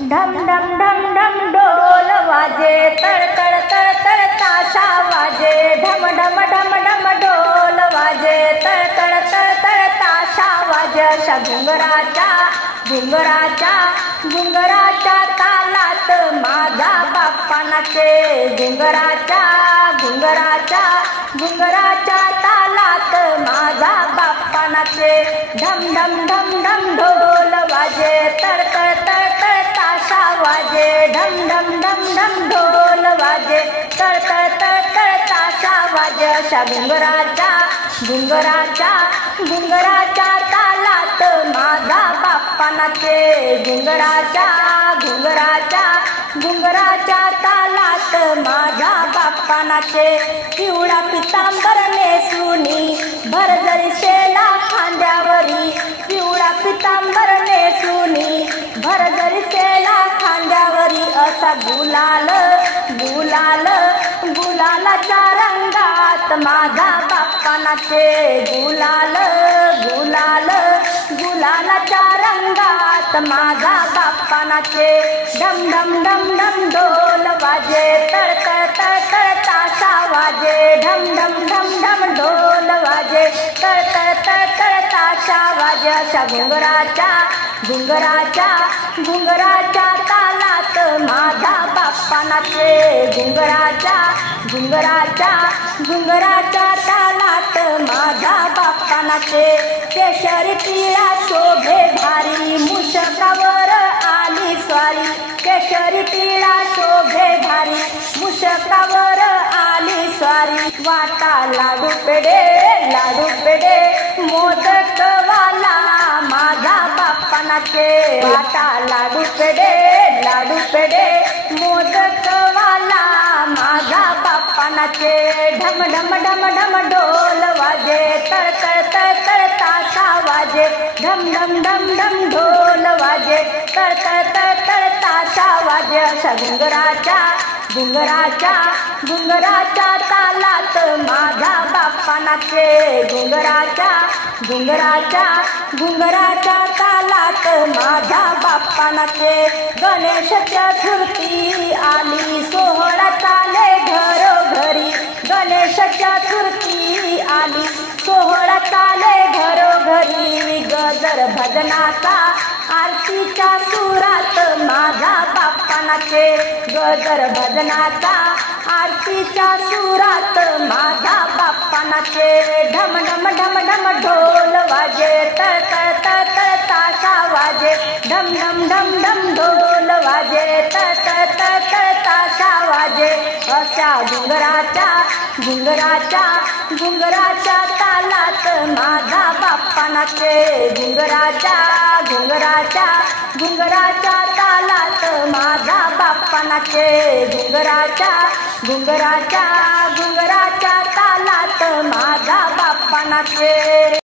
ढम ढम ढम ढम ढोल वाजे, तळ तळ तळ तळ ताशा वाजे, ढम ढम ढम ढम ढोल वाजे, तळ तळ तळ तळ ताशा वाजे. अशा घुंगराच्या घुंगराच्या घुंगराच्या तालात माझा बाप्पा नाचे. घुंगराच्या घुंगराच्या घुंगराच्या तालात माझा बाप्पा नाचे. ढम ढम ढम ढम ढोल वाजे, तळ तळ तळ तळ ताशा वाजे, ढम ढम ढम ढम ढोल वाजे, तळ तळ तळ तळ ताशा वाजे. अशा घुंगराच्या घुंगराच्या घुंगराच्या तालात माझा बाप्पा नाचे. घुंगराच्या घुंगराच्या घुंगराच्या तालात माझा बाप्पा नाचे. पिवळा पितांबर नेसुनी भरजरी शेला खांद्यावरी, पिवळा पितांबर नेसुनी भरजरी शेला खांद्यावरी. असा गुलाल गुलाल गुलालाच्या रंगात माझा बाप्पा नाचे. गुलाल गुलाल गुलालाच्या रंगात माझा बाप्पा नाचे. ढम ढम ढम ढम ढोल वाजे, तळ तळ तळ तळ ताशा वाजे, ढम ढम ढम ढम ढोल वाजे, तळ तळ तळ तळ ताशा वाजे. अशा घुंगराच्या घुंगराच्या घुंगराच्या तालात माझा बाप्पा नाचे. घुंगराच्या घुंगराच्या घुंगराच्या तालात माझा बाप्पा नाचे. केशरी पिळा शोभे भारी, मुशकावर आली स्वारी, केशरी पिळा शोभे भारी, मुशकावर आली स्वारी. वाटा लाडू पेढे मोदक वाला माझा बाप्पा नाचे. वाटा लाडू पेढे मोदक वाला माझा बाप्पा नाचे. ढम ढम ढम ढम ढोल वाजे, तळ तळ तळ तळ ताशा वाजे, ढम ढम ढम ढम ढोल वाजे, तळ तळ तळ तळ ताशा वाजे. अशा घुंगराच्या घुंगराच्या घुंगराच्या तालात माझा बाप्पा नाचे. घुंगराच्या घुंगराच्या घुंगराच्या तालात माझा बाप्पा नाचे. गणेश चतुर्थी आली सोहळा चाले घरोघरी, गणेश चतुर्थी आली सोहळा चाले घरोघरी. गजर भजनाचा आरतीच्या सुरात माझा बाप्पा नाचे. गजर भजनाचा आरतीच्या सुरात माझा बाप्पा नाचे. ढम ढम ढम ढम ढोल वाजे, तळ तळ तळ तळ ताशा वाजे, ढम ढम ढम ढम ढोल वाजे, तळ तळ तळ तळ ताशा वाजे. अशा घुंगराच्या घुंगराच्या घुंगराच्या तालात माझा बाप्पा नाचे. घुंगराच्या घुंगराच्या घुंगराच्या तालात माझा बाप्पा नाचे. घुंगराच्या घुंगराच्या घुंगराच्या तालात माझा बाप्पा नाचे.